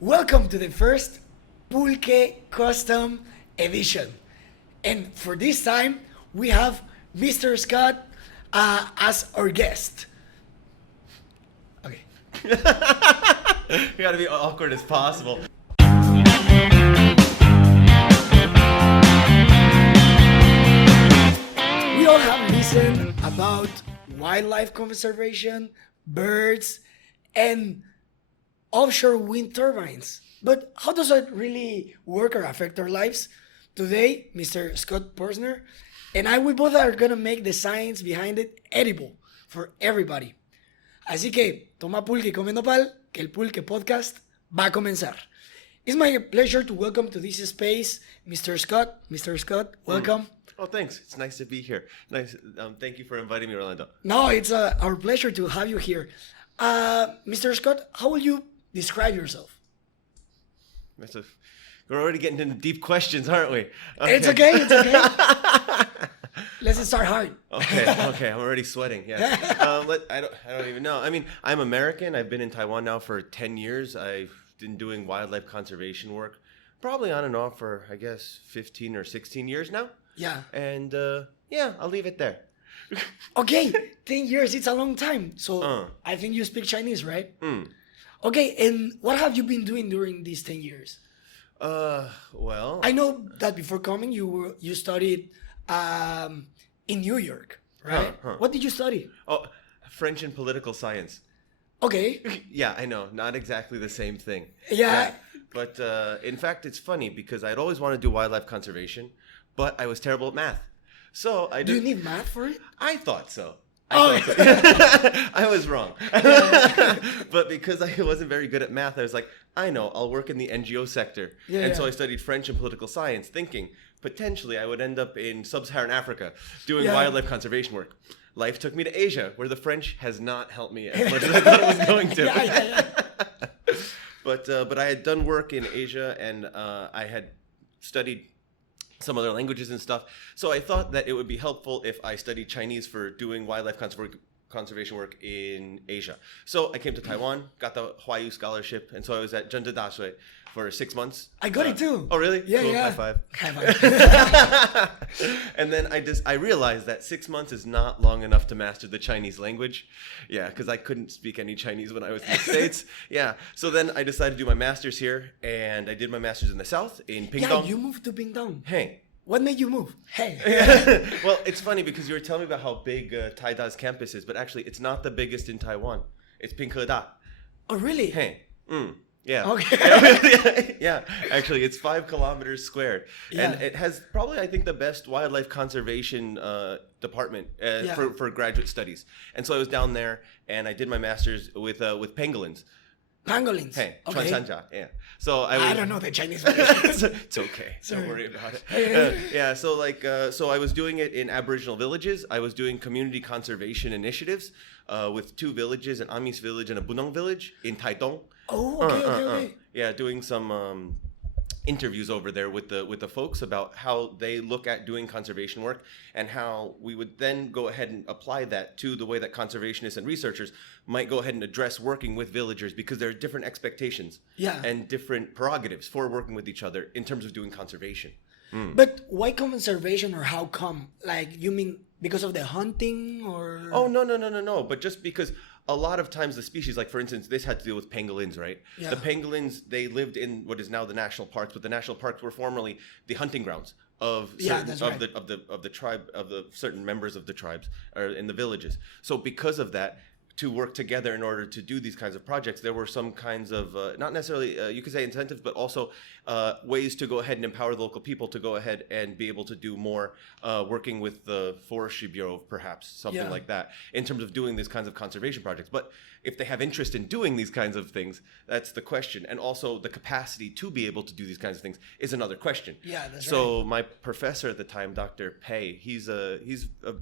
Welcome to the first Pulche Custom Edition. And for this time, we have Mr. Scott as our guest. Okay. You gotta be awkward as possible. We all have listened about wildlife conservation, birds, and offshore wind turbines. But how does that really work or affect our lives? Today, Mr. Scott Pursner and we both are gonna make the science behind it edible for everybody. Así que toma pulque y come nopal, que el Pulque Podcast va a comenzar. It's my pleasure to welcome to this space Mr. Scott. Mr. Scott, welcome. Oh, thanks. It's nice to be here. Nice. Thank you for inviting me, Orlando. No, it's our pleasure to have you here. Mr. Scott, how will you describe yourself? We're already getting into deep questions, aren't we? Okay. It's okay. Let's start hard. Okay. I'm already sweating. Yeah. I don't even know. I mean, I'm American. I've been in Taiwan now for 10 years. I've been doing wildlife conservation work, probably on and off for, I guess, 15 or 16 years now. Yeah. And I'll leave it there. Okay, 10 years, it's a long time. So I think you speak Chinese, right? Okay, and what have you been doing during these 10 years? Well, I know that before coming, you studied in New York, right? What did you study? Oh, French and political science. Okay. Yeah, I know. Not exactly the same thing. Yeah. But in fact, it's funny because I'd always wanted to do wildlife conservation, but I was terrible at math. So I Do you need math for it? I thought so. Oh. I was wrong. But because I wasn't very good at math, I was like, I know, I'll work in the NGO sector. So I studied French and political science, thinking potentially I would end up in sub-Saharan Africa doing wildlife conservation work. Life took me to Asia, where the French has not helped me as much as I thought it was going to. But I had done work in Asia, and I had studied some other languages and stuff. So I thought that it would be helpful if I studied Chinese for doing wildlife conservation work in Asia. So I came to Taiwan, got the Huayu scholarship, and so I was at Zhengzhou Daxue for 6 months. I got it too. Oh, really? Yeah, cool. yeah. High five. High five. And then I realized that 6 months is not long enough to master the Chinese language. Yeah, because I couldn't speak any Chinese when I was in the States. Yeah. So then I decided to do my master's here, and I did my master's in the South, in Pingtung. Yeah, you moved to Pingtung. Hey. What made you move? Hey. Well, it's funny because you were telling me about how big Taida's campus is, but actually it's not the biggest in Taiwan. It's Pingtung. Oh, really? Hey. Yeah. Okay. Yeah. Actually, it's 5 kilometers squared. Yeah. And it has probably, I think, the best wildlife conservation department for graduate studies. And so I was down there, and I did my master's with pangolins. Pangolins. Hey, okay. yeah. So I don't know the Chinese word. It's okay. Sorry. Don't worry about it. So I was doing it in aboriginal villages. I was doing community conservation initiatives with 2 villages, an Amis village and a Bunong village in Taitung. Oh, okay. Yeah, doing some interviews over there with the folks about how they look at doing conservation work and how we would then go ahead and apply that to the way that conservationists and researchers might go ahead and address working with villagers, because there are different expectations and different prerogatives for working with each other in terms of doing conservation. But why conservation, or how come? Like, you mean because of the hunting, or? Oh, no. But just because a lot of times the species, like for instance, this had to do with pangolins, right? Yeah. The pangolins, they lived in what is now the national parks, but the national parks were formerly the hunting grounds of certain, of the tribe, of the certain members of the tribes or in the villages. So because of that, to work together in order to do these kinds of projects, there were some kinds of, not necessarily, you could say incentives, but also ways to go ahead and empower the local people to go ahead and be able to do more working with the Forestry Bureau, perhaps, something like that, in terms of doing these kinds of conservation projects. But if they have interest in doing these kinds of things, that's the question. And also the capacity to be able to do these kinds of things is another question. Yeah, that's so my professor at the time, Dr. Pei, he's a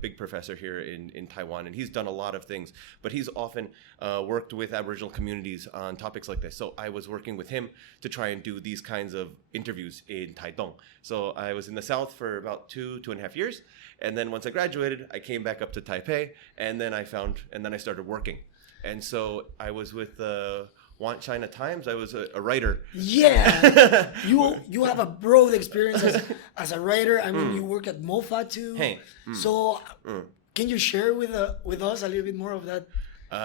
big professor here in Taiwan, and he's done a lot of things, but he's often worked with Aboriginal communities on topics like this. So I was working with him to try and do these kinds of interviews in Taitung. So I was in the South for about 2.5 years. And then once I graduated, I came back up to Taipei, and then I started working. And so I was with China Times. I was a writer. Yeah, you have a broad experience as a writer. I mean, you work at MoFA too. Hey. So, can you share with us a little bit more of that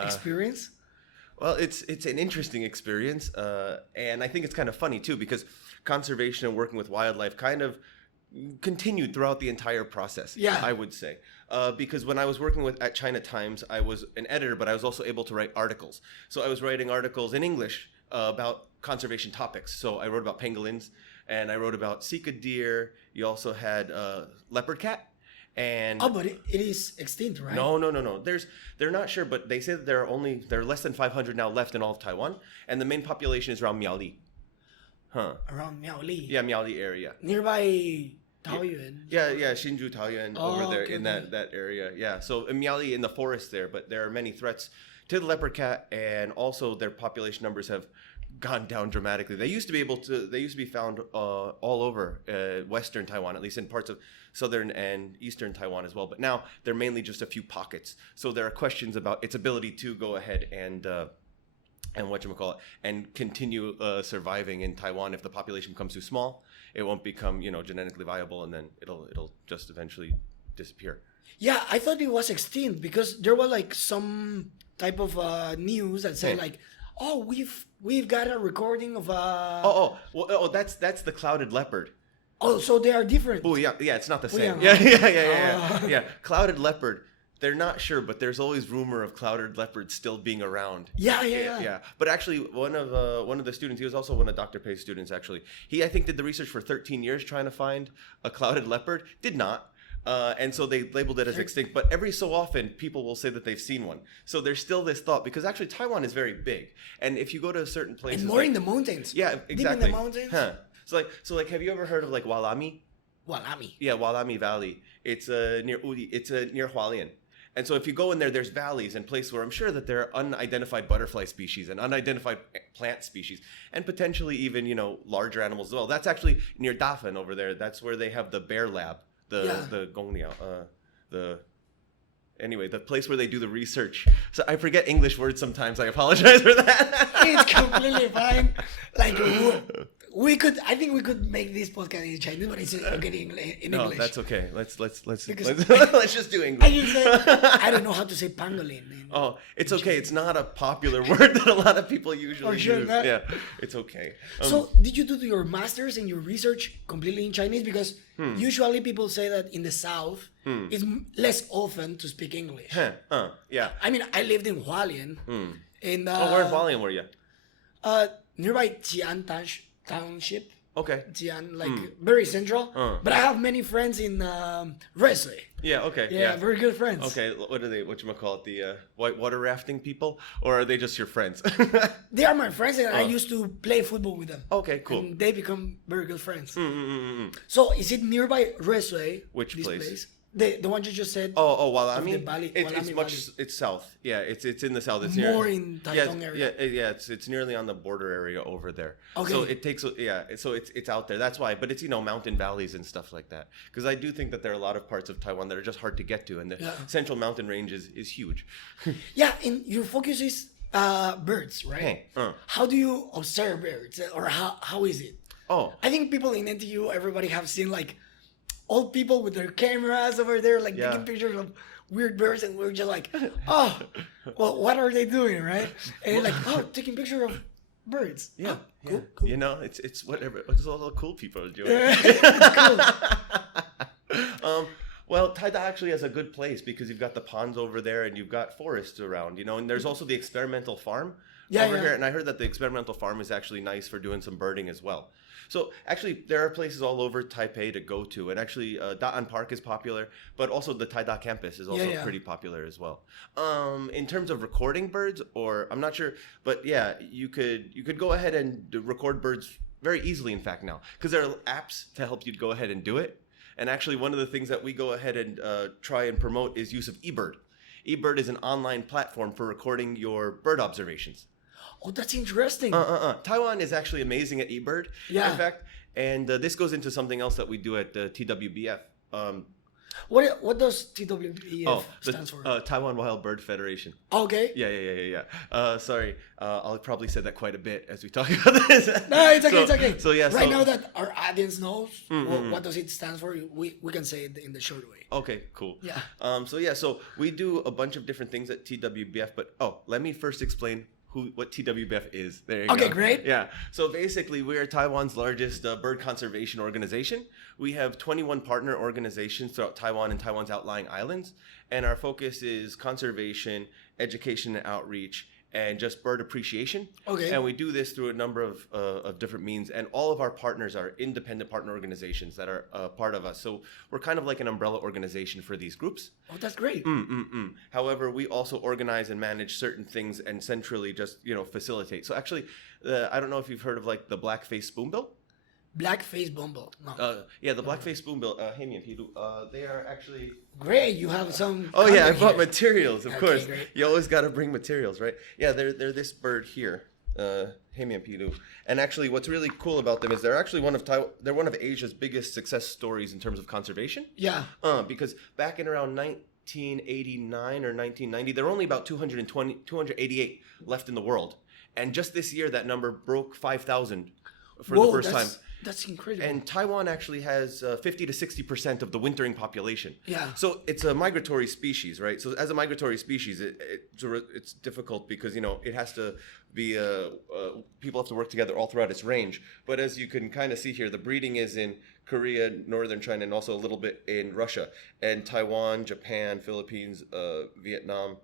experience? Well, it's an interesting experience, and I think it's kind of funny too because conservation and working with wildlife kind of continued throughout the entire process. Yeah, I would say. Because when I was working at China Times, I was an editor, but I was also able to write articles. So I was writing articles in English about conservation topics. So I wrote about pangolins, and I wrote about Sika deer. You also had Leopard Cat. And but it is extinct, right? No. They're not sure, but they say that there are less than 500 now left in all of Taiwan, and the main population is around Miaoli. Around Miaoli. Yeah, Miaoli area. Nearby Taoyuan. Yeah, Hsinchu Taoyuan over there in that area. Yeah, so in Miaoli in the forest there, but there are many threats to the leopard cat, and also their population numbers have gone down dramatically. They used to be found all over western Taiwan, at least in parts of southern and eastern Taiwan as well. But now they're mainly just a few pockets. So there are questions about its ability to go ahead and and continue surviving in Taiwan. If the population becomes too small, it won't become genetically viable, and then it'll just eventually disappear. Yeah, I thought it was extinct because there was like some type of news that said like, oh, we've got a recording of that's the clouded leopard. Oh, so they are different. Oh yeah, it's not the same. Yeah. Yeah, clouded leopard. They're not sure, but there's always rumor of clouded leopards still being around. Yeah. But actually, one of the students, he was also one of Dr. Pei's students. Actually, he I think did the research for 13 years trying to find a clouded leopard. Did not. And so they labeled it as extinct. But every so often, people will say that they've seen one. So there's still this thought, because actually Taiwan is very big. And if you go to certain places... And more in the mountains. Yeah, exactly. Deep in the mountains. Huh. So have you ever heard of like Walami? Walami. Yeah, Walami Valley. It's near Udi. It's near Hualien. And so if you go in there's valleys and places where I'm sure that there are unidentified butterfly species and unidentified plant species, and potentially even, larger animals as well. That's actually near Dafen over there. That's where they have the bear lab. The Gongliao, the place where they do the research. So I forget English words sometimes. I apologize for that. It's completely fine. Like I think we could make this podcast in Chinese, but it's okay in English. No, that's okay. Let's just do English. I don't know how to say pangolin. Oh, it's okay. It's not a popular word that a lot of people usually use. Not. Yeah, it's okay. So did you do your master's and your research completely in Chinese? Because usually people say that in the South, it's less often to speak English. Yeah. I mean, I lived in Hualien. And, where in Hualien were you? Nearby Jian Township. Okay. Jian, very central. But I have many friends in Resui. Yeah, okay. Yeah, very good friends. Okay, whatchamacallit, the whitewater rafting people? Or are they just your friends? They are my friends, and I used to play football with them. Okay, cool. And they become very good friends. So is it nearby Resui? Which place? The one you just said. Walami. Valley. It's south. Yeah, it's in the south. It's more in Taitung area. Yeah. It's nearly on the border area over there. Okay. So it takes So it's out there. That's why. But it's mountain valleys and stuff like that. Because I do think that there are a lot of parts of Taiwan that are just hard to get to, and the central mountain range is huge. Yeah, and your focus is birds, right? Hey, How do you observe birds, or how is it? Oh, I think people in NTU, everybody have seen like old people with their cameras over there, like taking pictures of weird birds, and we're just like, oh, well, what are they doing, right? And like, oh, taking pictures of birds. Yeah, cool. It's whatever. What's all the cool people are doing? Cool. Well, Taida actually has a good place because you've got the ponds over there and you've got forests around, and there's also the experimental farm over here. And I heard that the experimental farm is actually nice for doing some birding as well. So actually, there are places all over Taipei to go to, and actually, Da'an Park is popular, but also the Taida campus is also pretty popular as well. In terms of recording birds, or I'm not sure, but yeah, you could go ahead and record birds very easily. In fact, now because there are apps to help you go ahead and do it. And actually, one of the things that we go ahead and try and promote is use of eBird. eBird is an online platform for recording your bird observations. Oh, that's interesting. Taiwan is actually amazing at eBird, in fact. And this goes into something else that we do at Twbf. What does TWBF stands for? Taiwan Wild Bird Federation. Okay. Yeah. Sorry, I'll probably said that quite a bit as we talk about this. No, it's okay. It's okay. So yeah. Right now that our audience knows what does it stand for, we can say it in the short way. Okay, cool. Yeah. So we do a bunch of different things at TWBF, but let me first explain what TWBF is. There you go. Okay, great. Yeah. So basically, we are Taiwan's largest bird conservation organization. We have 21 partner organizations throughout Taiwan and Taiwan's outlying islands, and our focus is conservation, education and outreach, and just bird appreciation. Okay. And we do this through a number of different means, and all of our partners are independent partner organizations that are part of us. So we're kind of like an umbrella organization for these groups. Oh, that's great. However, we also organize and manage certain things and centrally just, facilitate. So actually, I don't know if you've heard of like the Blackface Bumble. Blackface Bumble. No. Yeah, the Blackface Bumble. They are actually great. You have some. Oh yeah, I brought materials. Of course, great. You always got to bring materials, right? Yeah, they're this bird here. And actually, what's really cool about them is they're actually one of Asia's biggest success stories in terms of conservation. Yeah. Because back in around 1989 or 1990, there were only about 288 left in the world, and just this year that number broke 5,000 for the first time. That's incredible. And Taiwan actually has 50 to 60% of the wintering population. Yeah. So it's a migratory species, right? So as a migratory species, it's difficult because, it has to be, people have to work together all throughout its range. But as you can kind of see here, the breeding is in Korea, northern China, and also a little bit in Russia. And Taiwan, Japan, Philippines, Vietnam,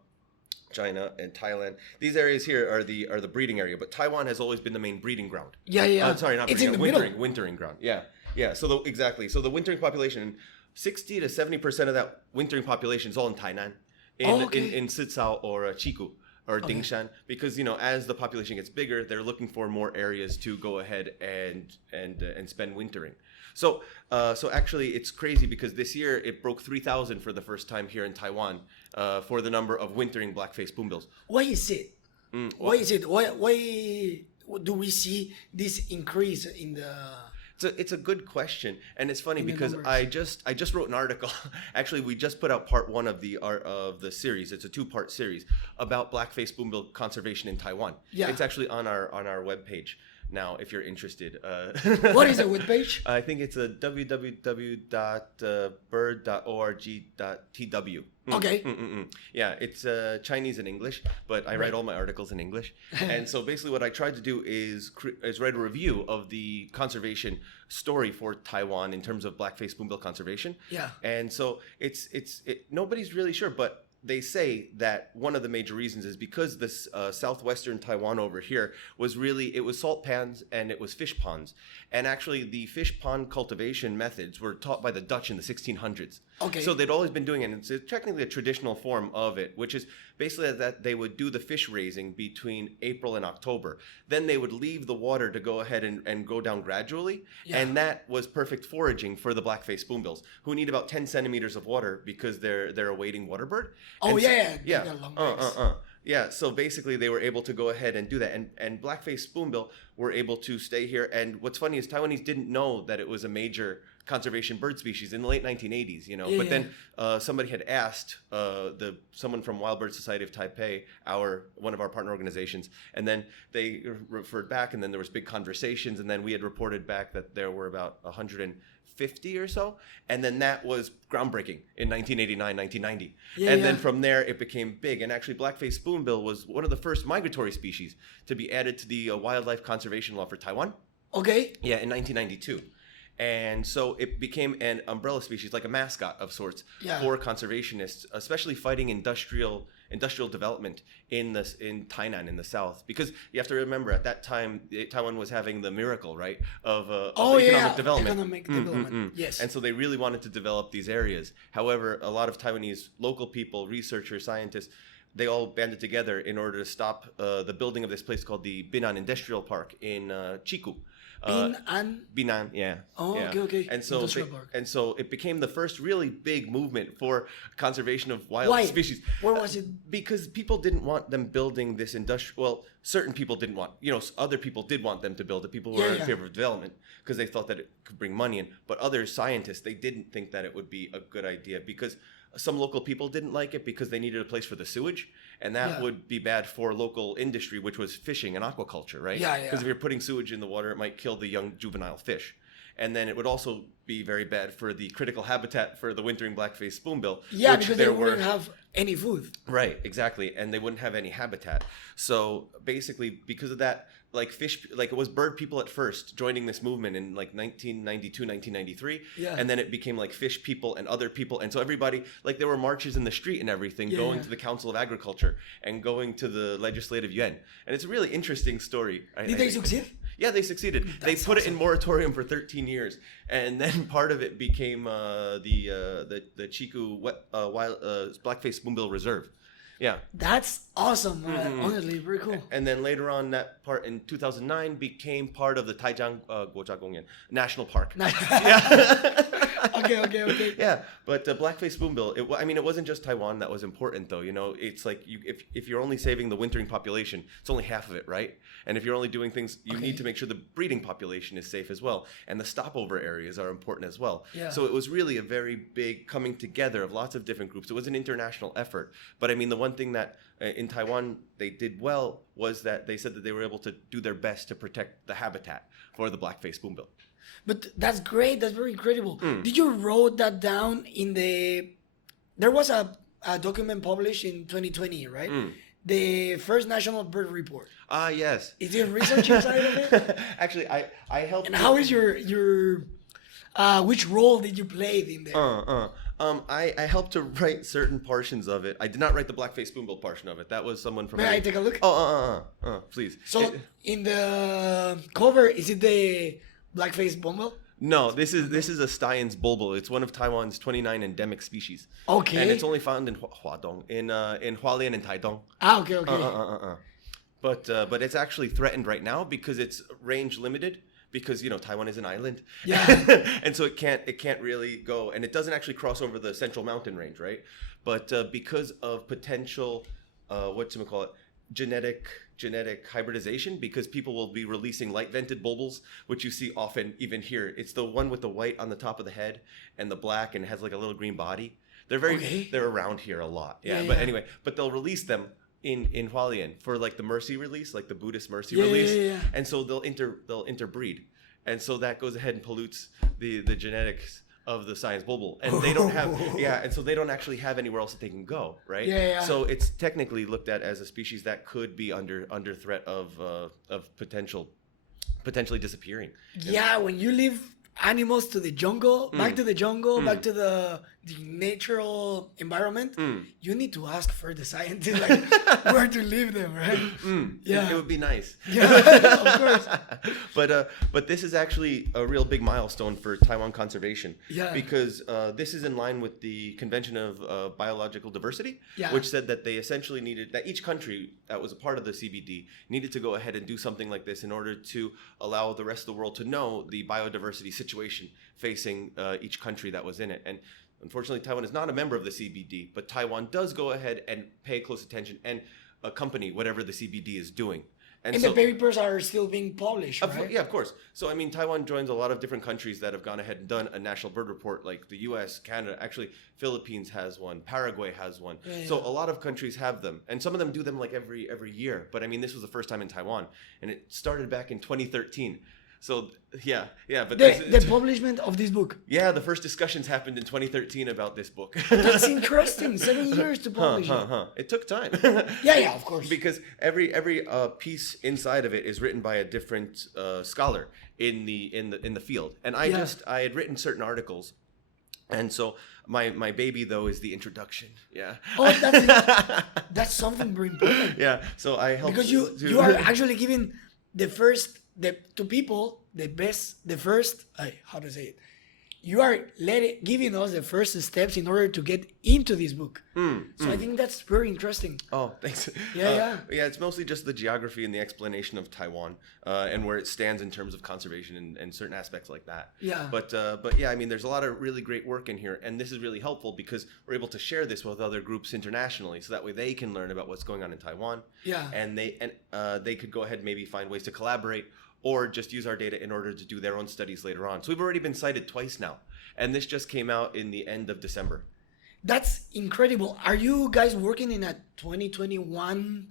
China and Thailand. These areas here are the breeding area, but Taiwan has always been the main breeding ground. Yeah. Sorry, not it's breeding in ground, the wintering ground. Yeah. So exactly. So the wintering population, 60 to 70% of that wintering population is all in Tainan, in Sitsao or Chiku or Dingshan, because as the population gets bigger, they're looking for more areas to go ahead and spend wintering. So actually, it's crazy because this year it broke 3,000 for the first time here in Taiwan for the number of wintering blackface spoonbills. Why is it? Why is it? Why do we see this increase in the? It's a good question, and it's funny because I just wrote an article. Actually, we just put out part 1 of the series. It's a 2-part series about blackface spoonbill conservation in Taiwan. Yeah. It's actually on our webpage now, if you're interested. What is the webpage? I think it's a www.bird.org.tw. Okay. Yeah, it's Chinese and English, but I write all my articles in English. And so basically what I tried to do is write a review of the conservation story for Taiwan in terms of blackface spoonbill conservation. Yeah. And so it's nobody's really sure, but they say that one of the major reasons is because this southwestern Taiwan over here was salt pans and it was fish ponds. And actually the fish pond cultivation methods were taught by the Dutch in the 1600s. Okay. So they'd always been doing it, and it's technically a traditional form of it, which is basically that they would do the fish raising between April and October. Then they would leave the water to go ahead and go down gradually. Yeah. And that was perfect foraging for the blackface spoonbills, who need about 10 centimeters of water because they're a wading water bird. Oh, and yeah, so basically they were able to go ahead and do that. And blackface spoonbill were able to stay here. And what's funny is Taiwanese didn't know that it was a major conservation bird species in the late 1980s, Then somebody had asked someone from Wild Bird Society of Taipei, one of our partner organizations, and then they referred back, and then there was big conversations, and then we had reported back that there were about 150 or so, and then that was groundbreaking in 1989, 1990. Then from there it became big, and actually blackface spoonbill was one of the first migratory species to be added to the wildlife conservation law for Taiwan. Okay. Yeah, in 1992. And so it became an umbrella species, like a mascot of sorts, for conservationists, especially fighting industrial development in Tainan in the south. Because you have to remember, at that time, Taiwan was having the miracle, right, of economic development. Economic development, yes. And so they really wanted to develop these areas. However, a lot of Taiwanese local people, researchers, scientists, they all banded together in order to stop the building of this place called the Binan Industrial Park in Chiku. Binan, yeah. Oh, yeah. okay. And so, Industrial park. and so it became the first really big movement for conservation of wild species. Where was it? Because people didn't want them building this industrial. Well, certain people didn't want. Other people did want them to build it. People were in favor of development because they thought that it could bring money in. But other scientists, they didn't think that it would be a good idea because some local people didn't like it because they needed a place for the sewage, and that would be bad for local industry, which was fishing and aquaculture, right? Yeah. Because if you're putting sewage in the water, it might kill the young juvenile fish. And then it would also be very bad for the critical habitat for the wintering blackface spoonbill. Yeah, because they wouldn't have any food. Right, exactly. And they wouldn't have any habitat. So basically, because of that, it was bird people at first joining this movement in 1992, 1993. Yeah. And then it became fish people and other people. And so everybody, there were marches in the street and everything, going to the Council of Agriculture and going to the Legislative Yuan. And it's a really interesting story. Did they succeed? Yeah, they succeeded. They put it in moratorium for 13 years, and then part of it became the Chiku Blackface Bumble Reserve. Yeah, that's awesome. Honestly, very cool. And then later on, that part in 2009 became part of the Taijiang Guojiagongyan National Park. Okay. Yeah, but Blackface Spoonbill, it wasn't just Taiwan that was important, though. It's if you're only saving the wintering population, it's only half of it, right? And if you're only doing things, you need to make sure the breeding population is safe as well. And the stopover areas are important as well. Yeah. So it was really a very big coming together of lots of different groups. It was an international effort. But the one thing that in Taiwan they did well was that they said that they were able to do their best to protect the habitat for the Blackface Spoonbill. But that's great. That's very incredible. Did you wrote that down in the... There was a document published in 2020, right? The first National Bird Report. Ah, yes. Is there research inside of it? Actually, I helped... And how is your which role did you play in there? I helped to write certain portions of it. I did not write the Blackface Spoonbill portion of it. That was someone from... May I take a look? Please. So, in the cover, is it the Blackface Bumble? No, this is a Stein's bulbul. It's one of Taiwan's 29 endemic species. Okay. And it's only found in Huadong, in Hualien and Taidong. Ah, okay. But it's actually threatened right now because it's range limited. Because Taiwan is an island, and so it can't really go, and it doesn't actually cross over the central mountain range, right? But because of potential, genetic hybridization, because people will be releasing light-vented bulbuls, which you see often even here. It's the one with the white on the top of the head and the black, and it has a little green body. They're around here a lot, Anyway, but they'll release them in Hualien for the mercy release, the Buddhist mercy release, and so they'll interbreed, and so that goes ahead and pollutes the genetics of the science bulbul, and they don't have and so they don't actually have anywhere else that they can go, right? So it's technically looked at as a species that could be under threat of potentially disappearing. Yeah, when you leave animals to the jungle, back to the jungle, back to the natural environment, you need to ask for the scientists where to leave them, right? It would be nice. Of course. But this is actually a real big milestone for Taiwan conservation. Because this is in line with the Convention of Biological Diversity, which said that they essentially needed that each country that was a part of the CBD needed to go ahead and do something like this in order to allow the rest of the world to know the biodiversity situation facing each country that was in it. And unfortunately, Taiwan is not a member of the CBD, but Taiwan does go ahead and pay close attention and accompany whatever the CBD is doing. And so, the papers are still being published, right? Yeah, of course. So, Taiwan joins a lot of different countries that have gone ahead and done a national bird report, like the U.S., Canada. Actually, Philippines has one. Paraguay has one. So, a lot of countries have them. And some of them do them every year. But, this was the first time in Taiwan. And it started back in 2013. So, but the publishment of this book. Yeah, the first discussions happened in 2013 about this book. That's interesting. 7 years to publish it. It took time. Yeah, of course. Because every piece inside of it is written by a different scholar in the field, and I had written certain articles, and so my baby though is the introduction. Yeah. Oh, that's something very important. Yeah. So I helped because you are actually giving the first. To people, how to say it? you are giving us the first steps in order to get into this book. So I think that's very interesting. Oh, thanks. Yeah. It's mostly just the geography and the explanation of Taiwan and where it stands in terms of conservation and certain aspects like that. Yeah. But yeah, I mean, there's a lot of really great work in here, and this is really helpful because we're able to share this with other groups internationally, so that way they can learn about what's going on in Taiwan. Yeah. And they could go ahead and maybe find ways to collaborate or just use our data in order to do their own studies later on. So we've already been cited twice now, and this just came out in the end of December. That's incredible. Are you guys working in a 2021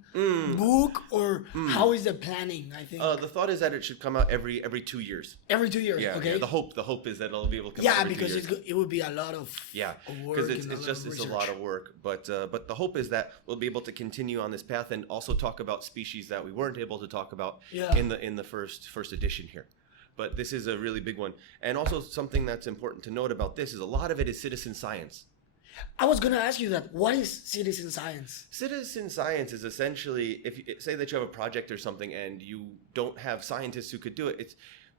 book, or how is the planning? I think the thought is that it should come out every 2 years. Every 2 years. Yeah, Okay. yeah, the hope is that it'll be able to come out every 2 years. Because it would be a lot of work, because it's a lot of work. But the hope is that we'll be able to continue on this path and also talk about species that we weren't able to talk about in the first edition here. But this is a really big one, and also something that's important to note about this is a lot of it is citizen science. I was going to ask you that. What is citizen science? Citizen science is essentially, if you say that you have a project or something and you don't have scientists who could do it, it's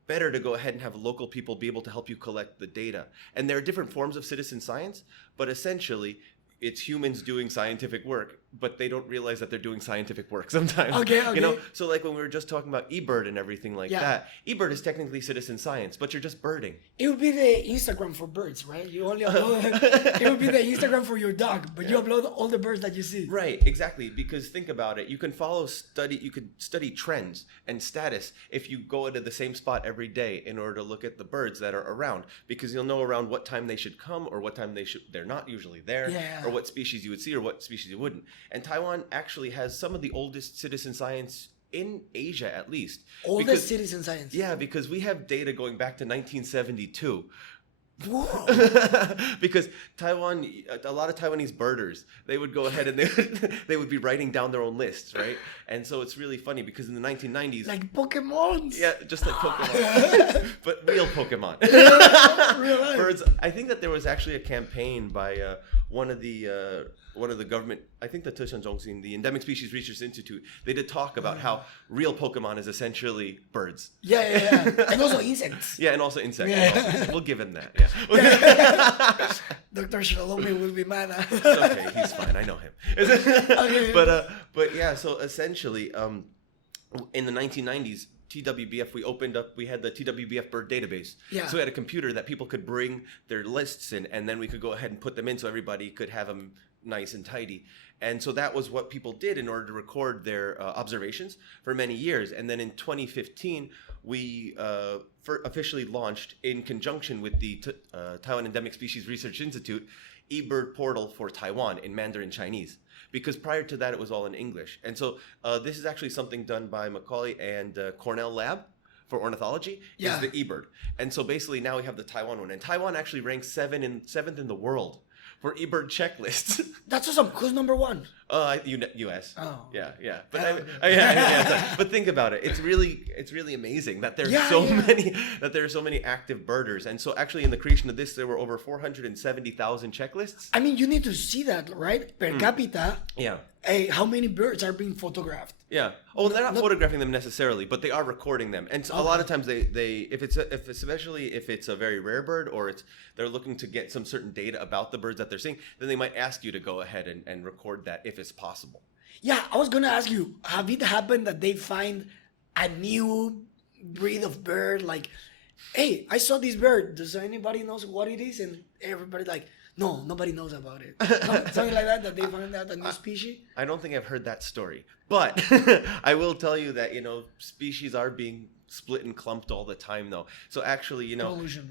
better to go ahead and have local people be able to help you collect the data. And there are different forms of citizen science, but essentially it's humans doing scientific work, but they don't realize that they're doing scientific work sometimes. Okay. You know, so like when we were just talking about eBird and everything like that, eBird is technically citizen science, but you're just birding. It would be the Instagram for birds, right? You only upload it would be the Instagram for your dog, but you upload all the birds that you see. Right, exactly. Because think about it, you could study trends and status if you go to the same spot every day in order to look at the birds that are around, because you'll know around what time they should come or what time they're not usually there, or what species you would see or what species you wouldn't. And Taiwan actually has some of the oldest citizen science in Asia, at least. Oldest citizen science? Yeah, because we have data going back to 1972. Whoa. Because Taiwan, a lot of Taiwanese birders, they would go ahead and they would be writing down their own lists, right? And so it's really funny because in the 1990s, like Pokemon. Yeah, just like Pokemon, but real Pokemon. Real life. Birds. I think that there was actually a campaign by one of the government, I think the Zhongxin, the Endemic Species Research Institute, they did talk about how real Pokemon is essentially birds. Yeah. And also insects. Yeah, and also insects. Yeah. We'll give him that. Yeah. Dr. Shalome will be mad. It's okay, he's fine. I know him. Okay. But yeah, so essentially, in the 1990s, TWBF, we had the TWBF bird database. Yeah. So we had a computer that people could bring their lists in, and then we could go ahead and put them in so everybody could have them nice and tidy. And so that was what people did in order to record their observations for many years. And then in 2015, we officially launched, in conjunction with the Taiwan Endemic Species Research Institute, eBird portal for Taiwan in Mandarin Chinese. Because prior to that, it was all in English. And so this is actually something done by Macaulay and Cornell Lab for ornithology, is the eBird. And so basically now we have the Taiwan one. And Taiwan actually ranks seventh in the world for eBird checklists. That's awesome. Who's number one? U.S. Oh. Yeah. But but think about it. It's really amazing that there's there are so many active birders. And so actually in the creation of this, there were over 470,000 checklists. I mean, you need to see that, right? Per capita. Yeah. How many birds are being photographed? Yeah. Oh, they're not photographing them necessarily, but they are recording them. And so a lot of times especially if it's a very rare bird or they're looking to get some certain data about the birds that they're seeing, then they might ask you to go ahead and record that if it's possible. Yeah, I was gonna ask you, have it happened that they find a new breed of bird? Like, hey, I saw this bird. Does anybody knows what it is? And everybody like, no, nobody knows about it. Something like that they found out a new species? I don't think I've heard that story. But I will tell you that, species are being split and clumped all the time, though. So actually, Evolution,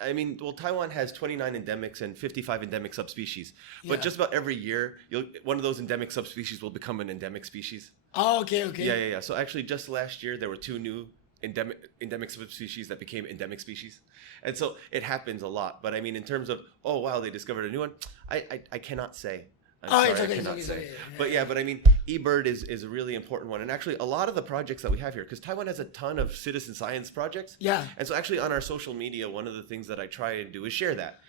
I mean, well, Taiwan has 29 endemics and 55 endemic subspecies. But just about every year, one of those endemic subspecies will become an endemic species. Oh, okay. Yeah. So actually, just last year, there were 2 new endemic subspecies that became endemic species. And so it happens a lot. But I mean, in terms of, oh, wow, they discovered a new one, I cannot say. It's okay. But I mean, eBird is a really important one. And actually, a lot of the projects that we have here, because Taiwan has a ton of citizen science projects. Yeah. And so actually on our social media, one of the things that I try and do is share that.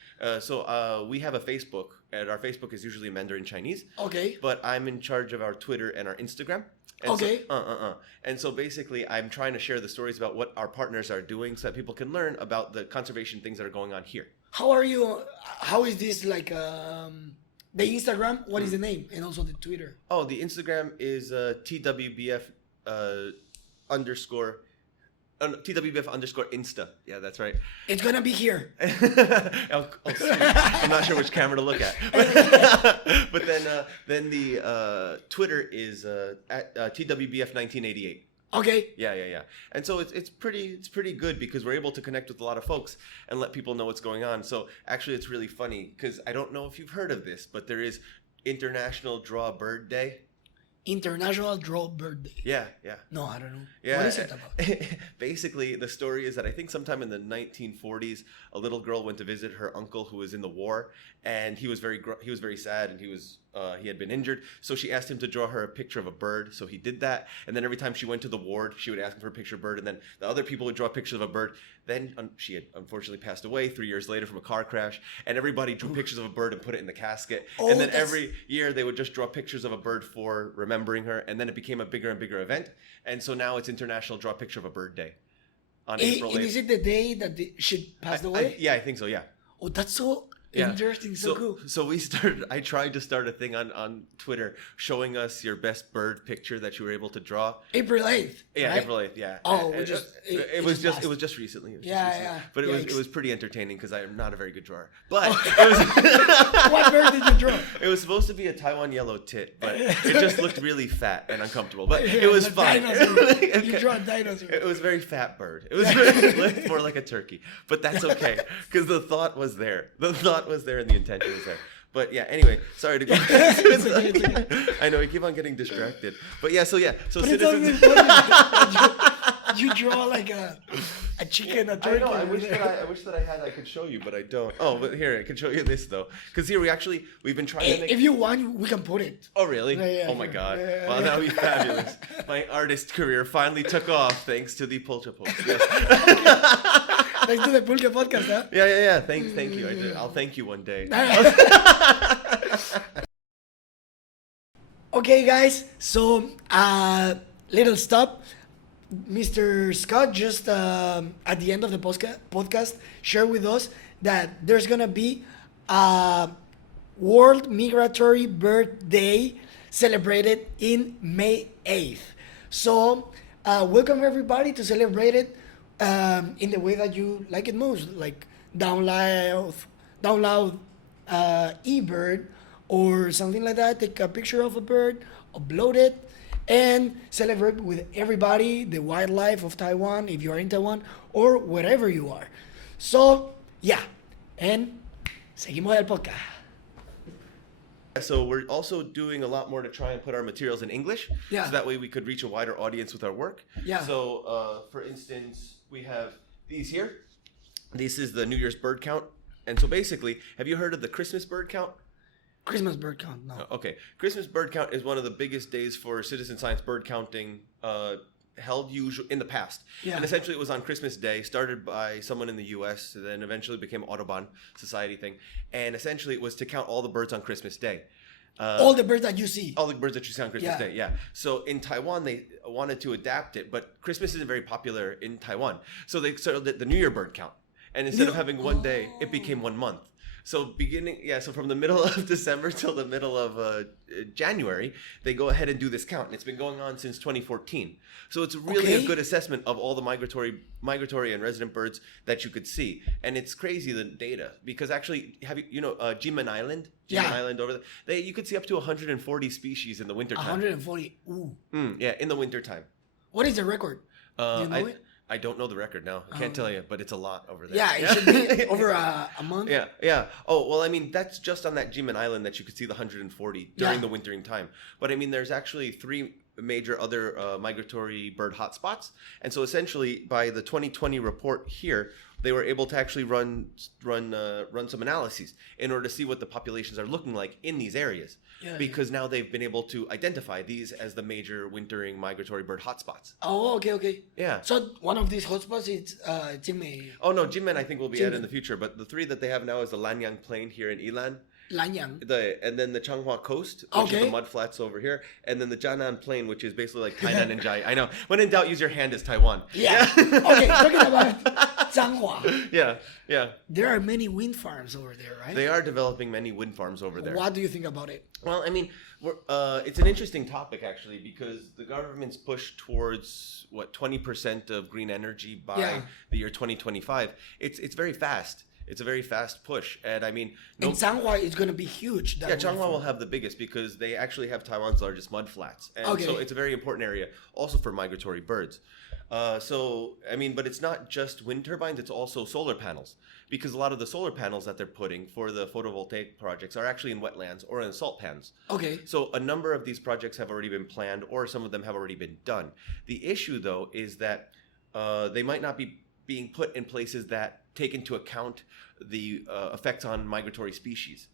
So we have a Facebook, and our Facebook is usually Mandarin Chinese. Okay. But I'm in charge of our Twitter and our Instagram. And okay. And so basically, I'm trying to share the stories about what our partners are doing so that people can learn about the conservation things that are going on here. How are you? How is this like the Instagram? What is the name? And also the Twitter? Oh, the Instagram is TWBF underscore TWBF underscore Insta. Yeah, that's right. It's gonna be here. I'm not sure which camera to look at. But then the Twitter is at TWBF 1988. Okay. Yeah. And so it's pretty good because we're able to connect with a lot of folks and let people know what's going on. So actually, it's really funny because I don't know if you've heard of this, but there is International Draw Bird Day. International Draw Bird Day. Yeah. No, I don't know. Yeah. What is it about? Basically, the story is that I think sometime in the 1940s, a little girl went to visit her uncle who was in the war, and he was very sad, and he had been injured. So she asked him to draw her a picture of a bird. So he did that, and then every time she went to the ward, she would ask him for a picture of a bird, and then the other people would draw pictures of a bird. Then she had unfortunately passed away 3 years later from a car crash, and everybody drew pictures of a bird and put it in the casket. And then every year they would just draw pictures of a bird for remembering her, and then it became a bigger and bigger event. And so now it's International Draw a Picture of a Bird Day on April 8th. And is it the day that she passed away? Yeah, I think so, yeah. Oh, that's so interesting, so cool. So I tried to start a thing on Twitter showing us your best bird picture that you were able to draw. April 8th. Yeah, right? April 8th, yeah. Oh, it was just recently. Yeah. But it was pretty entertaining because I am not a very good drawer. But what bird did you draw? It was supposed to be a Taiwan yellow tit, but it just looked really fat and uncomfortable. But it was fun. You draw a dinosaur. It was a very fat bird. It looked more like a turkey. But that's okay because the thought was there. The thought was there and the intention was there. But yeah, anyway, sorry to go. I know we keep on getting distracted. But so but citizens. You draw like a chicken, a turkey. I know. I wish that I could show you, but I don't. Oh, but here I can show you this though, because here we've been trying to make. If you want, we can put it. Oh really? Yeah, oh my God! Well, that would be fabulous. My artist career finally took off thanks to the Pulche post. Yes. Thanks to the Pulche podcast, huh? Yeah. Thank you. I'll thank you one day. Okay, guys. So, little stop. Mr. Scott just at the end of the podcast shared with us that there's gonna be a World Migratory Bird Day celebrated in May 8th. So, welcome everybody to celebrate it in the way that you like it most, like download eBird or something like that. Take a picture of a bird, upload it, and celebrate with everybody the wildlife of Taiwan if you are in Taiwan or wherever you are. So, and seguimos el podcast. So we're also doing a lot more to try and put our materials in English. Yeah. So that way we could reach a wider audience with our work. Yeah. So, for instance, we have these here. This is the New Year's bird count. And so basically, have you heard of the Christmas bird count? Christmas bird count, no. Okay. Christmas bird count is one of the biggest days for citizen science bird counting held usually in the past. Yeah. And essentially it was on Christmas Day, started by someone in the US, then eventually became Audubon Society thing. And essentially it was to count all the birds on Christmas Day. All the birds that you see. All the birds that you see on Christmas Day, yeah. So in Taiwan, they wanted to adapt it, but Christmas isn't very popular in Taiwan. So they started the New Year bird count. And instead of having one day, it became 1 month. So so from the middle of December till the middle of January, they go ahead and do this count. And it's been going on since 2014. So it's really a good assessment of all the migratory and resident birds that you could see. And it's crazy, the data. Because actually, Jimen Island? Island over there. You could see up to 140 species in the wintertime. 140, ooh. In the wintertime. What is the record? Do you know it? I don't know the record now. I can't tell you, but it's a lot over there. Yeah, it should be over a month. Yeah. Oh, well, I mean, that's just on that Jimen Island that you could see the 140 during the wintering time. But I mean, there's actually major other migratory bird hotspots. And so essentially by the 2020 report here, they were able to actually run some analyses in order to see what the populations are looking like in these areas. Because now they've been able to identify these as the major wintering migratory bird hotspots. Oh, okay. Yeah. So one of these hotspots is Jingmei. Oh no, Jinmen I think will be Jinmen. added in the future, but the three that they have now is the Lanyang Plain here in Ilan, Lanyang. and then the Changhua Coast, which is the mud flats over here, and then the Jianan Plain, which is basically like Tainan and Jai. I know. When in doubt, use your hand as Taiwan. Yeah. Okay, talking about Changhua. Yeah. There are many wind farms over there, right? They are developing many wind farms over there. What do you think about it? Well, I mean, it's an interesting topic actually, because the government's push towards 20% of green energy by the year 2025. It's very fast. It's a very fast push, and I mean, and Changhua is going to be huge. Changhua will have the biggest because they actually have Taiwan's largest mud flats, and so it's a very important area also for migratory birds. So I mean, but it's not just wind turbines; it's also solar panels, because a lot of the solar panels that they're putting for the photovoltaic projects are actually in wetlands or in salt pans. Okay. So a number of these projects have already been planned, or some of them have already been done. The issue, though, is that they might not be being put in places that take into account the effects on migratory species,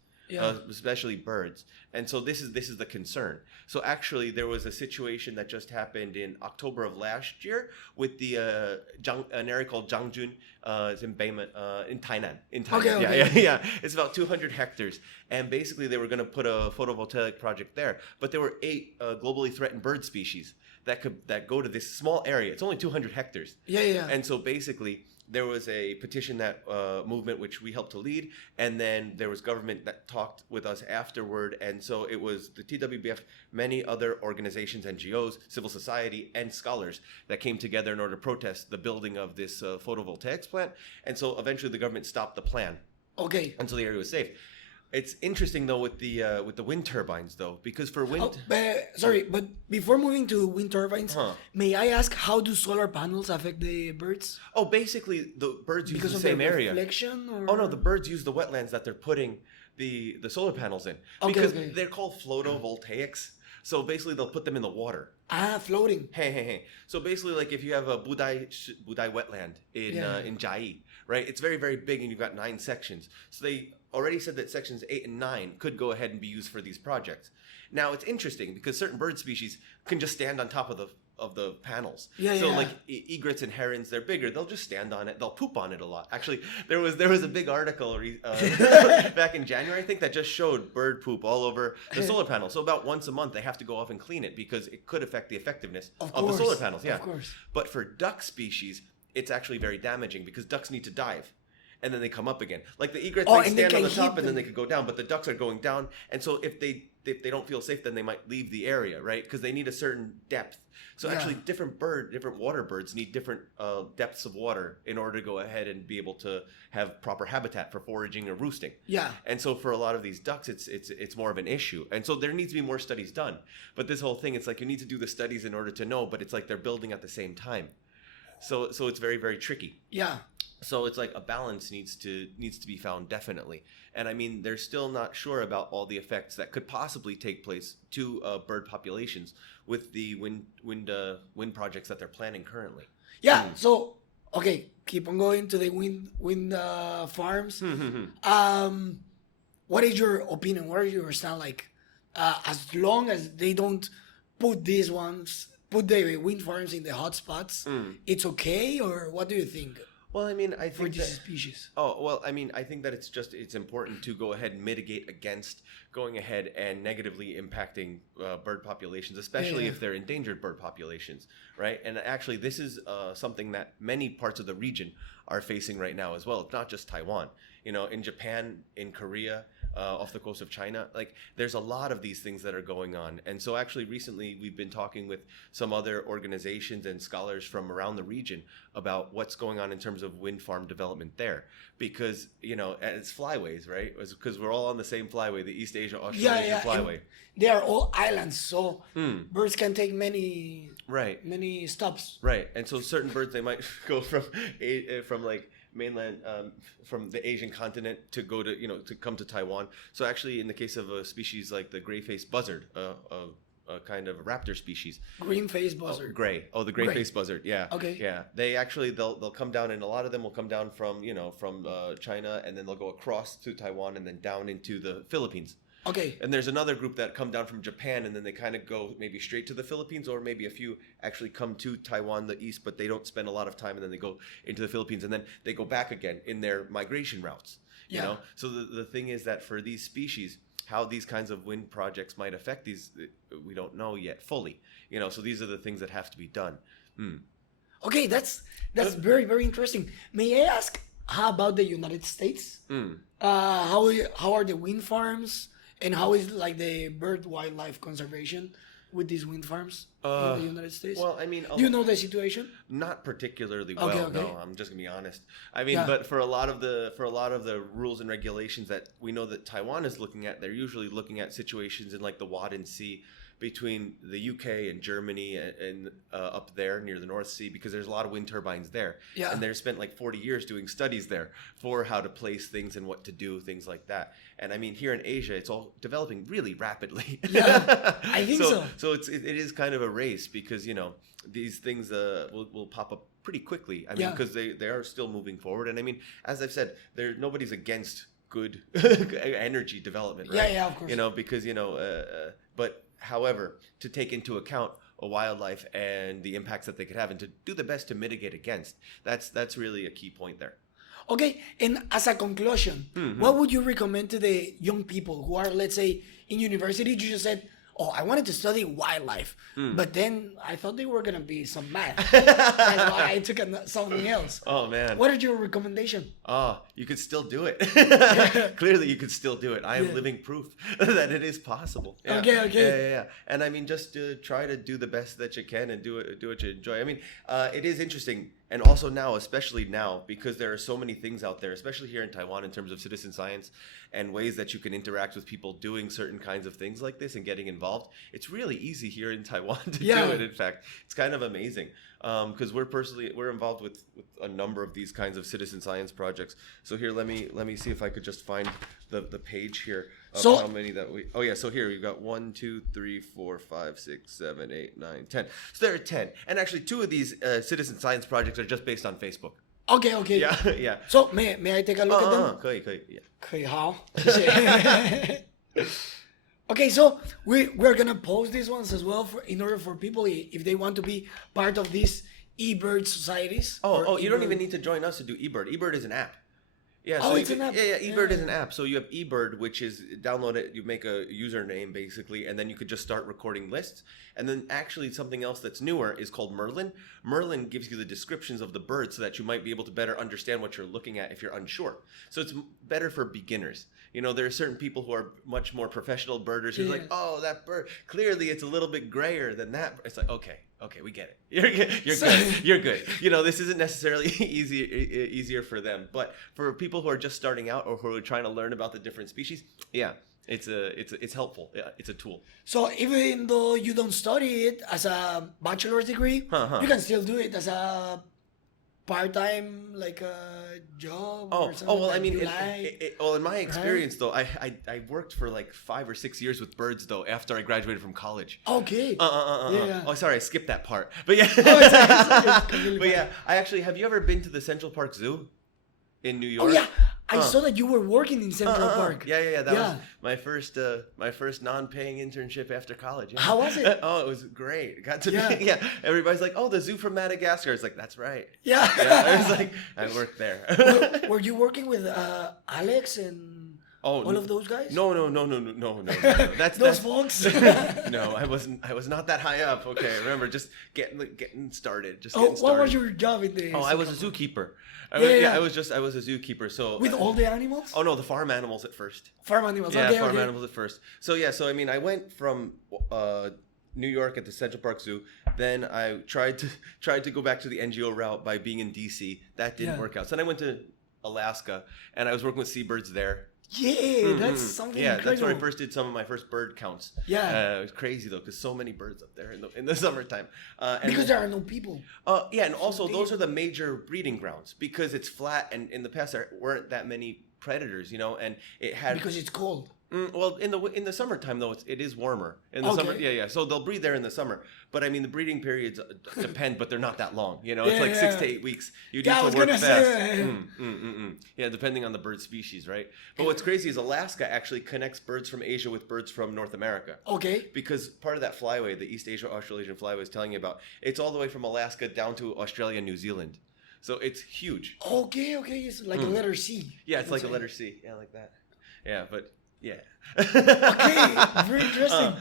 especially birds. And so this is the concern. So actually, there was a situation that just happened in October of last year with the an area called Zhangjun. It's in Beimen, in Tainan. Okay. Yeah. It's about 200 hectares, and basically they were going to put a photovoltaic project there. But there were 8 globally threatened bird species that go to this small area. It's only 200 hectares. Yeah. And so basically, there was a petition that movement which we helped to lead, and then there was government that talked with us afterward, and so it was the TWBF, many other organizations, NGOs, civil society, and scholars that came together in order to protest the building of this photovoltaics plant, and so eventually the government stopped the plan. Okay. Until the area was safe. It's interesting though with the wind turbines though, because for wind. But before moving to wind turbines, may I ask how do solar panels affect the birds? Oh, basically the birds use Because the of same the area. reflection, or? Oh no, the birds use the wetlands that they're putting the solar panels in, because they're called photovoltaics. So basically, they'll put them in the water. Floating. Hey. So basically, like if you have a Budai wetland in Jai, right? It's very, very big, and you've got 9 sections. So they already said that sections 8 and 9 could go ahead and be used for these projects. Now it's interesting because certain bird species can just stand on top of the panels. Like egrets and herons, they're bigger. They'll just stand on it. They'll poop on it a lot. Actually, there was a big article back in January, I think, that just showed bird poop all over the solar panel. So about once a month, they have to go off and clean it because it could affect the effectiveness of the solar panels. Yeah, of course. But for duck species, it's actually very damaging because ducks need to dive. And then they come up again. Like the egrets, they stand on the top and then they could go down. But the ducks are going down. And so if they don't feel safe, then they might leave the area, right? Because they need a certain depth. So actually different water birds need different depths of water in order to go ahead and be able to have proper habitat for foraging or roosting. Yeah. And so for a lot of these ducks, it's more of an issue. And so there needs to be more studies done. But this whole thing, it's like you need to do the studies in order to know, but it's like they're building at the same time. So it's very, very tricky. Yeah. So it's like a balance needs to be found, definitely. And I mean, they're still not sure about all the effects that could possibly take place to bird populations with the wind projects that they're planning currently. Yeah. So okay, keep on going to the wind farms. What is your opinion? What is your stand like? As long as they don't put the wind farms in the hot spots, it's okay, or what do you think? Well, I mean, I think for these species. Oh, well, I mean, I think that it's important to go ahead and mitigate against going ahead and negatively impacting bird populations, especially if they're endangered bird populations, right? And actually, this is something that many parts of the region are facing right now as well. It's not just Taiwan. You know, in Japan, in Korea, off the coast of China, like there's a lot of these things that are going on. And so actually recently we've been talking with some other organizations and scholars from around the region about what's going on in terms of wind farm development there, because you know, it's flyways, right? Because we're all on the same flyway, the East Asia Australasia flyway. And they are all islands, so birds can take many stops. Right. And so certain birds, they might go from like mainland, from the Asian continent to go to, to come to Taiwan. So actually, in the case of a species like the gray-faced buzzard, kind of raptor species. Green face buzzard. Gray. Oh, the gray-faced buzzard. Yeah. Okay. Yeah. They actually they'll come down, and a lot of them will come down from China, and then they'll go across to Taiwan and then down into the Philippines. Okay. And there's another group that come down from Japan, and then they kind of go maybe straight to the Philippines, or maybe a few actually come to Taiwan, the east, but they don't spend a lot of time, and then they go into the Philippines, and then they go back again in their migration routes. You know. So the thing is that for these species, how these kinds of wind projects might affect these, we don't know yet fully. You know. So these are the things that have to be done. Okay, that's very, very interesting. May I ask, how about the United States? How are the wind farms? And how is like the bird wildlife conservation with these wind farms in the United States? Well, I mean, do you know the situation? Not particularly well. Okay. No, I'm just gonna be honest. I mean, but for a lot of the rules and regulations that we know that Taiwan is looking at, they're usually looking at situations in like the Wadden Sea between the UK and Germany and up there near the North Sea, because there's a lot of wind turbines there. Yeah. And they've spent like 40 years doing studies there for how to place things and what to do, things like that. And I mean, here in Asia, it's all developing really rapidly. Yeah, I think so. So it is kind of a race, because, you know, these things will pop up pretty quickly. I mean, because they are still moving forward. And I mean, as I've said, nobody's against good energy development, right? Yeah, of course. You know, because, you know, but however, to take into account a wildlife and the impacts that they could have, and to do the best to mitigate against, that's really a key point there. Okay, and as a conclusion, what would you recommend to the young people who are, let's say, in university? You just said, oh, I wanted to study wildlife, but then I thought they were going to be some math. That's why I took something else. Oh, man. What is your recommendation? Oh, you could still do it. Clearly, you could still do it. I am living proof that it is possible. Yeah. Okay. Yeah. And I mean, just to try to do the best that you can and do what you enjoy. I mean, it is interesting. And also now, especially now, because there are so many things out there, especially here in Taiwan, in terms of citizen science and ways that you can interact with people doing certain kinds of things like this and getting involved. It's really easy here in Taiwan to do it. In fact, it's kind of amazing, because we're involved with a number of these kinds of citizen science projects. So here, let me see if I could just find the page here of how many that we. Oh yeah, so here we've got 1, 2, 3, 4, 5, 6, 7, 8, 9, 10. So there are 10, and actually 2 of these citizen science projects are just based on Facebook. Okay. Yeah. So may I take a look at them? 可以 yeah. 可以，好，谢谢。Okay, so we're gonna post these ones as well in order for people, if they want to be part of these eBird societies. You don't even need to join us to do eBird. eBird is an app. Yeah, so it's an app. Yeah, eBird is an app. So you have eBird, which is download it, you make a username basically, and then you could just start recording lists. And then actually something else that's newer is called Merlin. Merlin gives you the descriptions of the bird so that you might be able to better understand what you're looking at if you're unsure. So it's better for beginners. You know, there are certain people who are much more professional birders who's like, oh, that bird, clearly it's a little bit grayer than that. It's like, okay, we get it. You're good. You know, this isn't necessarily easier for them, but for people who are just starting out or who are trying to learn about the different species, it's helpful. Yeah, it's a tool. So even though you don't study it as a bachelor's degree, you can still do it as a part-time, like a job or something. Well, I mean, in my experience, though, I worked for like 5 or 6 years with birds, though, after I graduated from college. Okay. Yeah. Oh, sorry, I skipped that part. But yeah. But yeah, have you ever been to the Central Park Zoo in New York? Oh yeah, I saw that you were working in Central Park. Yeah. That was my first non-paying internship after college. Yeah. How was it? Oh, it was great. Got to everybody's like, oh, the zoo from Madagascar. It's like, that's right. Yeah. I was like, I worked there. Were you working with Alex and all of those guys? No. That's those folks. No, I wasn't. I was not that high up. Okay, remember, just getting started. What was your job in the? I was a zookeeper. I was a zookeeper. So with all the animals? Oh no, the farm animals at first. Farm animals. Yeah, okay, farm animals at first. So I mean, I went from New York at the Central Park Zoo. Then I tried to go back to the NGO route by being in DC. That didn't work out. So then I went to Alaska, and I was working with seabirds there. Yeah, that's something incredible. That's where I first did some of my first bird counts. Yeah. It was crazy, though, because so many birds up there in the summertime. Because there are no people. And also those are the major breeding grounds, because it's flat, and in the past there weren't that many predators, you know, and it had... Because it's cold. Well, in the summertime though, it is warmer. In the summer, yeah. So they'll breed there in the summer. But I mean, the breeding periods depend, but they're not that long. You know, it's like 6 to 8 weeks. You need to work fast. Yeah, depending on the bird species, right? But what's crazy is Alaska actually connects birds from Asia with birds from North America. Okay. Because part of that flyway, the East Asia Australasian flyway, I was telling you about, it's all the way from Alaska down to Australia and New Zealand. So it's huge. Okay. It's like a letter C. Yeah, it's like a letter C. Yeah, like that. Yeah, but yeah. Okay, very interesting.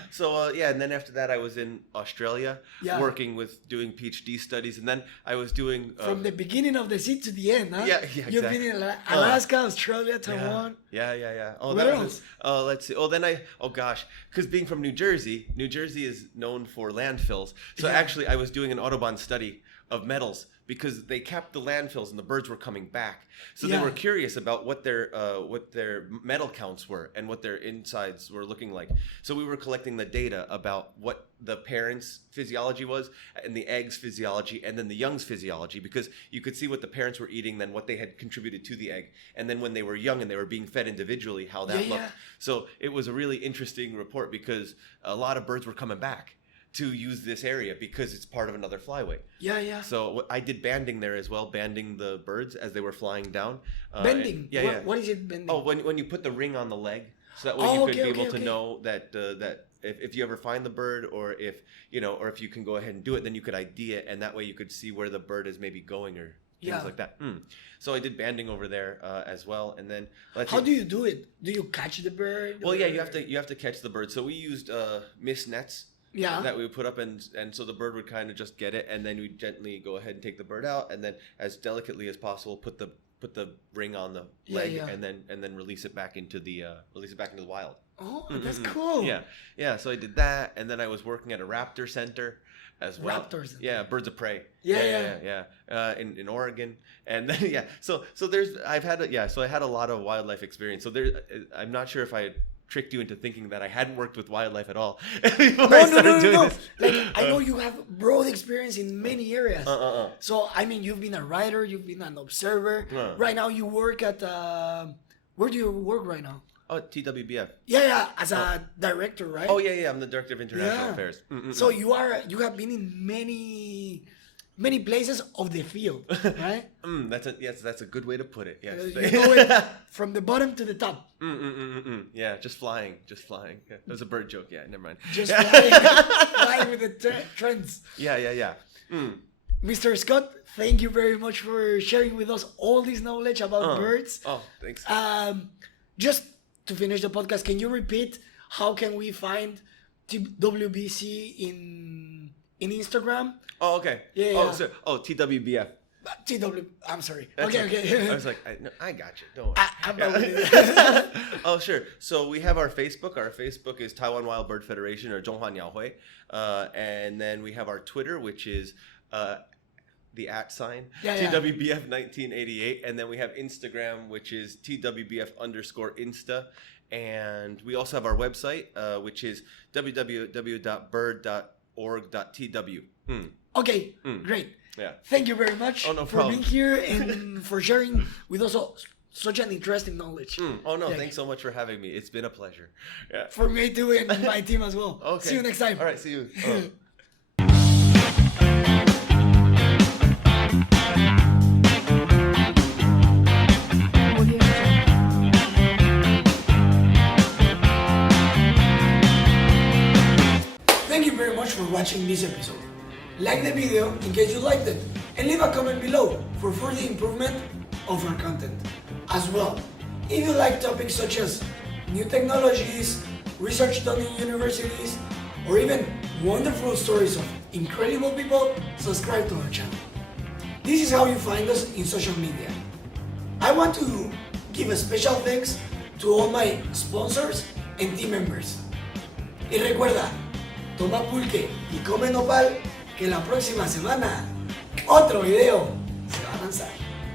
And then after that, I was in Australia working with doing PhD studies, and then I was doing from the beginning of the sea to the end, huh? Yeah, exactly. You've been in Alaska, Australia, Taiwan. Yeah. Oh, what else? Let's see. Because being from New Jersey is known for landfills. So actually, I was doing an Audubon study of metals, because they capped the landfills and the birds were coming back. So they were curious about what their metal counts were and what their insides were looking like. So we were collecting the data about what the parents' physiology was and the eggs' physiology and then the young's physiology, because you could see what the parents were eating, then what they had contributed to the egg, and then when they were young and they were being fed individually, how that looked. So it was a really interesting report, because a lot of birds were coming back to use this area because it's part of another flyway. Yeah. So I did banding there as well, banding the birds as they were flying down. Bending? What is it, bending? Oh, when you put the ring on the leg, so that way you could be able to know that if you ever find the bird, or if you can go ahead and do it, then you could ID it, and that way you could see where the bird is maybe going or things like that. So I did banding over there as well, and then how do you do it? Do you catch the bird? Well, you have to catch the bird. So we used mist nets. That we would put up, and so the bird would kind of just get it, and then we'd gently go ahead and take the bird out, and then as delicately as possible put the ring on the leg, and then release it back into the wild. Oh, that's cool. Yeah. So I did that, and then I was working at a raptor center as well. Raptors. Yeah, birds of prey. Yeah. In Oregon, and then So I had a lot of wildlife experience. So I'm not sure if I tricked you into thinking that I hadn't worked with wildlife at all before I started doing this. Like, I know you have broad experience in many areas. So, I mean, you've been a writer, you've been an observer. Right now, you work at, where do you work right now? Oh, TWBF. Yeah, as a director, right? Oh, yeah, I'm the director of international affairs. So you have been in many places of the field, right? That's a good way to put it. Yes. You go from the bottom to the top. Yeah, just flying. Yeah, that was a bird joke. Yeah, never mind. Just flying with the trends. Yeah. Mr. Scott, thank you very much for sharing with us all this knowledge about birds. Oh, thanks. Just to finish the podcast, can you repeat how can we find WBC in Instagram? Oh, okay. Yeah. TWBF. I'm sorry. That's okay. I was like, I got you. Don't worry. Oh, sure. So we have our Facebook. Our Facebook is Taiwan Wild Bird Federation, or Zhonghua Niaohui. And then we have our Twitter, which is the @ TWBF 1988. And then we have Instagram, which is TWBF_Insta. And we also have our website, which is www.bird.org.tw. Okay, great. Yeah. Thank you very much for being here and for sharing with us such an interesting knowledge. Thanks so much for having me. It's been a pleasure. Yeah. For me too, and my team as well. Okay. See you next time. All right, see you. Thank you very much for watching this episode. Like the video in case you liked it, and leave a comment below for further improvement of our content. As well, if you like topics such as new technologies, research done in universities, or even wonderful stories of incredible people, subscribe to our channel. This is how you find us in social media. I want to give a special thanks to all my sponsors and team members. Y recuerda, toma pulque y come nopal, que la próxima semana otro video se va a lanzar.